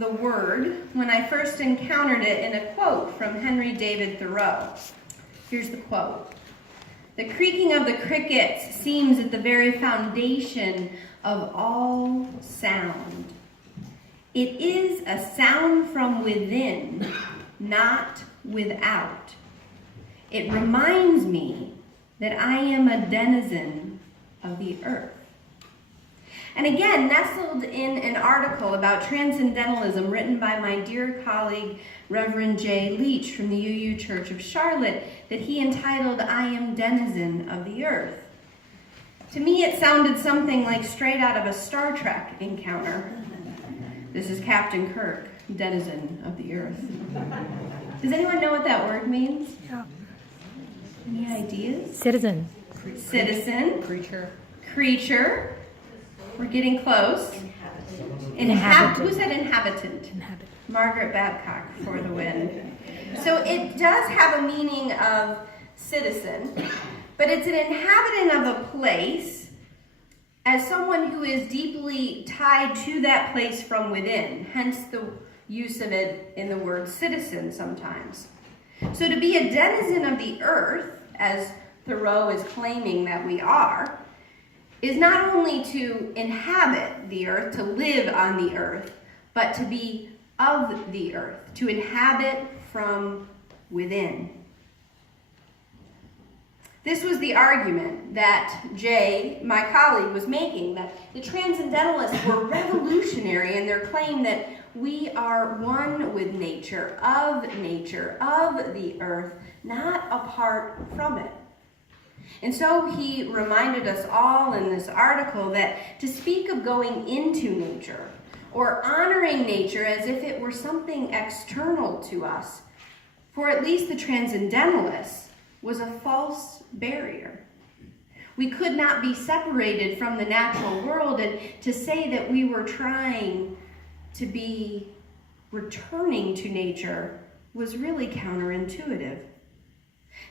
the word when I first encountered it in a quote from Henry David Thoreau. Here's the quote. "The creaking of the crickets seems at the very foundation of all sound. It is a sound from within, not without. It reminds me that I am a denizen of the earth." And again, nestled in an article about transcendentalism written by my dear colleague, Reverend Jay Leach from the UU Church of Charlotte, that he entitled, "I Am Denizen of the Earth." To me, it sounded something like straight out of a Star Trek encounter. This is Captain Kirk, denizen of the earth. Does anyone know what that word means? Yeah. Any ideas? Citizen. Citizen. Creature. We're getting close. Inhabitant. Who said inhabitant? Inhabitant. Margaret Babcock for the win. So it does have a meaning of citizen, but it's an inhabitant of a place as someone who is deeply tied to that place from within, hence the use of it in the word citizen sometimes. So to be a denizen of the earth, as Thoreau is claiming that we are, is not only to inhabit the earth, to live on the earth, but to be of the earth, to inhabit from within. This was the argument that Jay, my colleague, was making, that the Transcendentalists were revolutionary in their claim that we are one with nature, of the earth, not apart from it. And so he reminded us all in this article that to speak of going into nature or honoring nature as if it were something external to us, for at least the Transcendentalists, was a false barrier. We could not be separated from the natural world, and to say that we were trying to be returning to nature was really counterintuitive.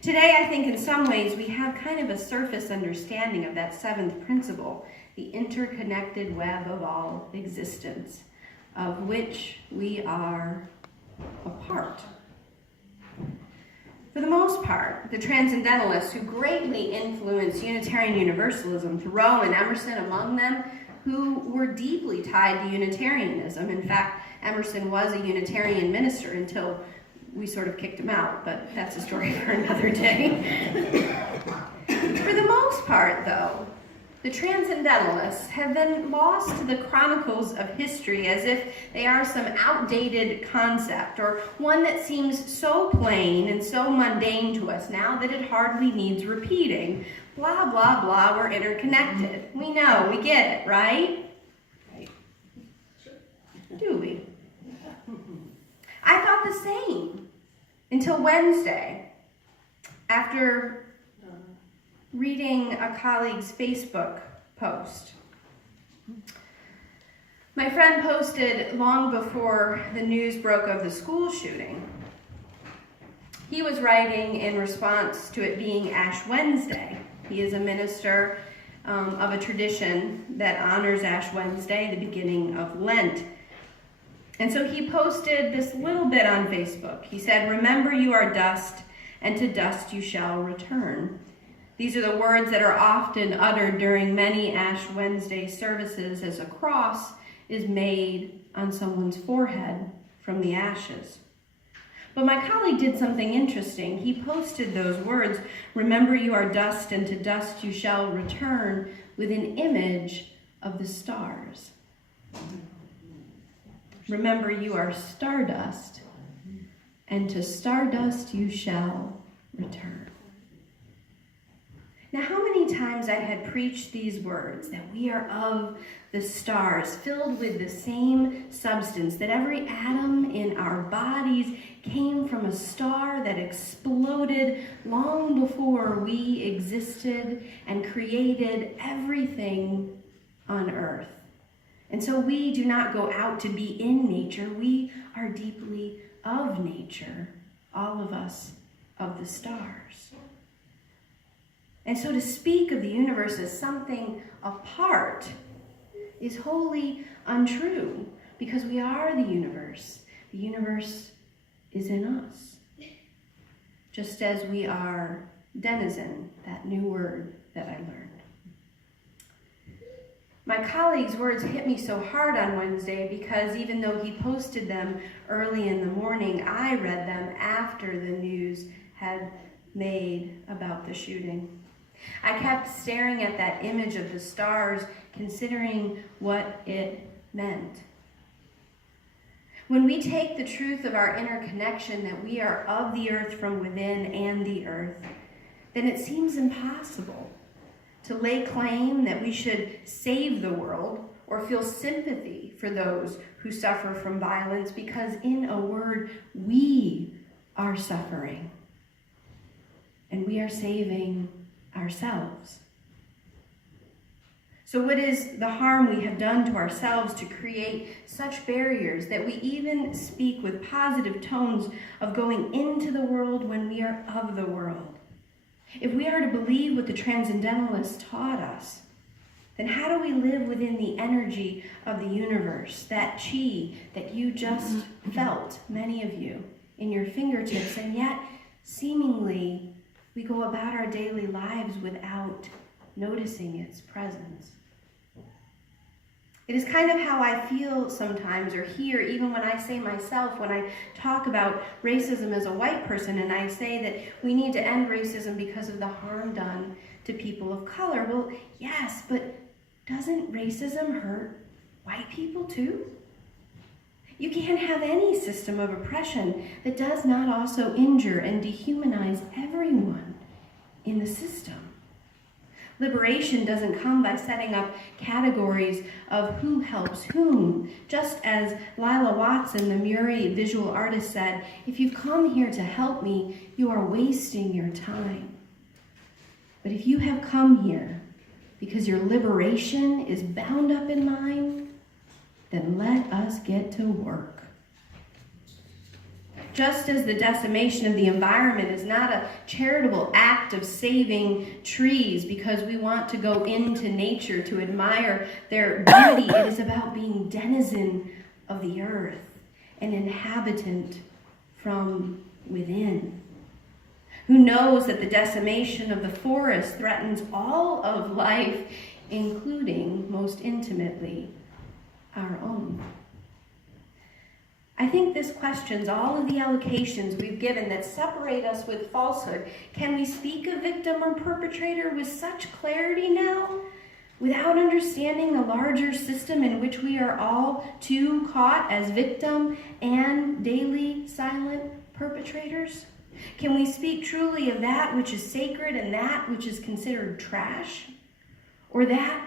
Today, I think in some ways we have kind of a surface understanding of that seventh principle, the interconnected web of all existence, of which we are a part. For the most part, the Transcendentalists who greatly influenced Unitarian Universalism, Thoreau and Emerson among them, who were deeply tied to Unitarianism. In fact, Emerson was a Unitarian minister until we sort of kicked him out, but that's a story for another day. For the most part, though, the Transcendentalists have been lost to the chronicles of history as if they are some outdated concept or one that seems so plain and so mundane to us now that it hardly needs repeating. Blah, blah, blah, we're interconnected. We know, we get it, right? Right. Do we? I thought the same until Wednesday, after reading a colleague's Facebook post. My friend posted long before the news broke of the school shooting. He was writing in response to it being Ash Wednesday. He is a minister of a tradition that honors Ash Wednesday, the beginning of Lent. And so he posted this little bit on Facebook. He said, "Remember you are dust, and to dust you shall return." These are the words that are often uttered during many Ash Wednesday services as a cross is made on someone's forehead from the ashes. But my colleague did something interesting. He posted those words, "Remember you are dust, and to dust you shall return," with an image of the stars. Remember you are stardust, and to stardust you shall return. Now, how many times I had preached these words, that we are of the stars, filled with the same substance, that every atom in our bodies came from a star that exploded long before we existed and created everything on earth. And so we do not go out to be in nature, we are deeply of nature, all of us of the stars. And so to speak of the universe as something apart is wholly untrue. because we are the universe. The universe is in us. Just as we are denizen, that new word that I learned. My colleague's words hit me so hard on Wednesday because even though he posted them early in the morning, I read them after the news had made about the shooting. I kept staring at that image of the stars, considering what it meant. When we take the truth of our interconnection, that we are of the earth from within and the earth, then it seems impossible to lay claim that we should save the world or feel sympathy for those who suffer from violence, because in a word, we are suffering and we are saving ourselves. So what is the harm we have done to ourselves to create such barriers that we even speak with positive tones of going into the world when we are of the world? If we are to believe what the Transcendentalists taught us, then how do we live within the energy of the universe, that chi that you just felt, many of you, in your fingertips, and yet seemingly we go about our daily lives without noticing its presence? It is kind of how I feel sometimes, or hear, even when I say myself, when I talk about racism as a white person, and I say that we need to end racism because of the harm done to people of color. Well, yes, but doesn't racism hurt white people too? You can't have any system of oppression that does not also injure and dehumanize everyone in the system. Liberation doesn't come by setting up categories of who helps whom. Just as Lila Watson, the Muri visual artist, said, if you've come here to help me, you are wasting your time. But if you have come here because your liberation is bound up in mine, then let us get to work. Just as the decimation of the environment is not a charitable act of saving trees because we want to go into nature to admire their beauty, it is about being denizen of the earth, an inhabitant from within, who knows that the decimation of the forest threatens all of life, including, most intimately, our own. I think this questions all of the allocations we've given that separate us with falsehood. Can we speak of victim or perpetrator with such clarity now, without understanding the larger system in which we are all too caught as victim and daily silent perpetrators? Can we speak truly of that which is sacred and that which is considered trash? Or that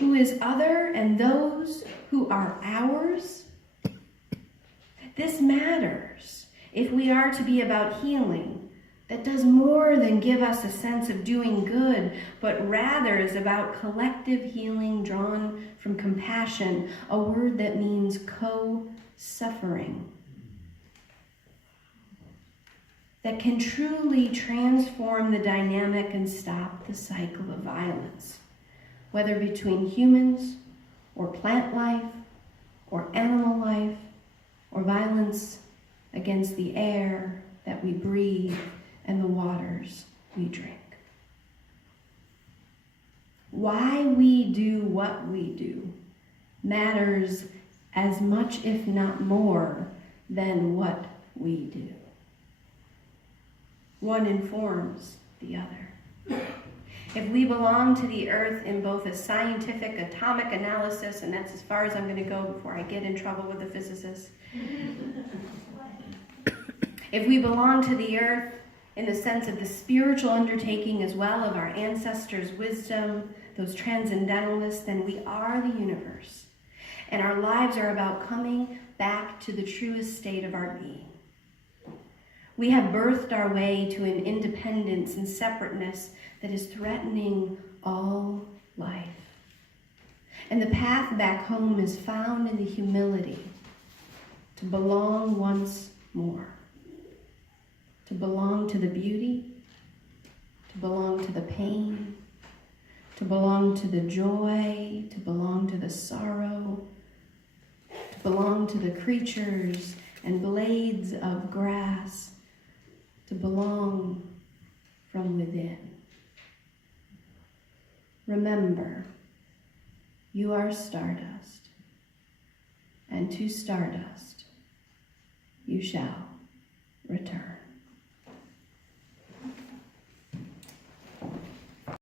who is other and those who are ours? This matters if we are to be about healing that does more than give us a sense of doing good, but rather is about collective healing drawn from compassion, a word that means co-suffering, that can truly transform the dynamic and stop the cycle of violence, whether between humans or plant life or animal life, or violence against the air that we breathe and the waters we drink. Why we do what we do matters as much, if not more, than what we do. One informs the other. If we belong to the earth in both a scientific atomic analysis, and that's as far as I'm going to go before I get in trouble with the physicists. If we belong to the earth in the sense of the spiritual undertaking as well of our ancestors' wisdom, those transcendentalists, then we are the universe. And our lives are about coming back to the truest state of our being. We have birthed our way to an independence and separateness that is threatening all life. And the path back home is found in the humility to belong once more, to belong to the beauty, to belong to the pain, to belong to the joy, to belong to the sorrow, belong to the creatures and blades of grass, to belong from within. Remember, you are stardust, and to stardust you shall return.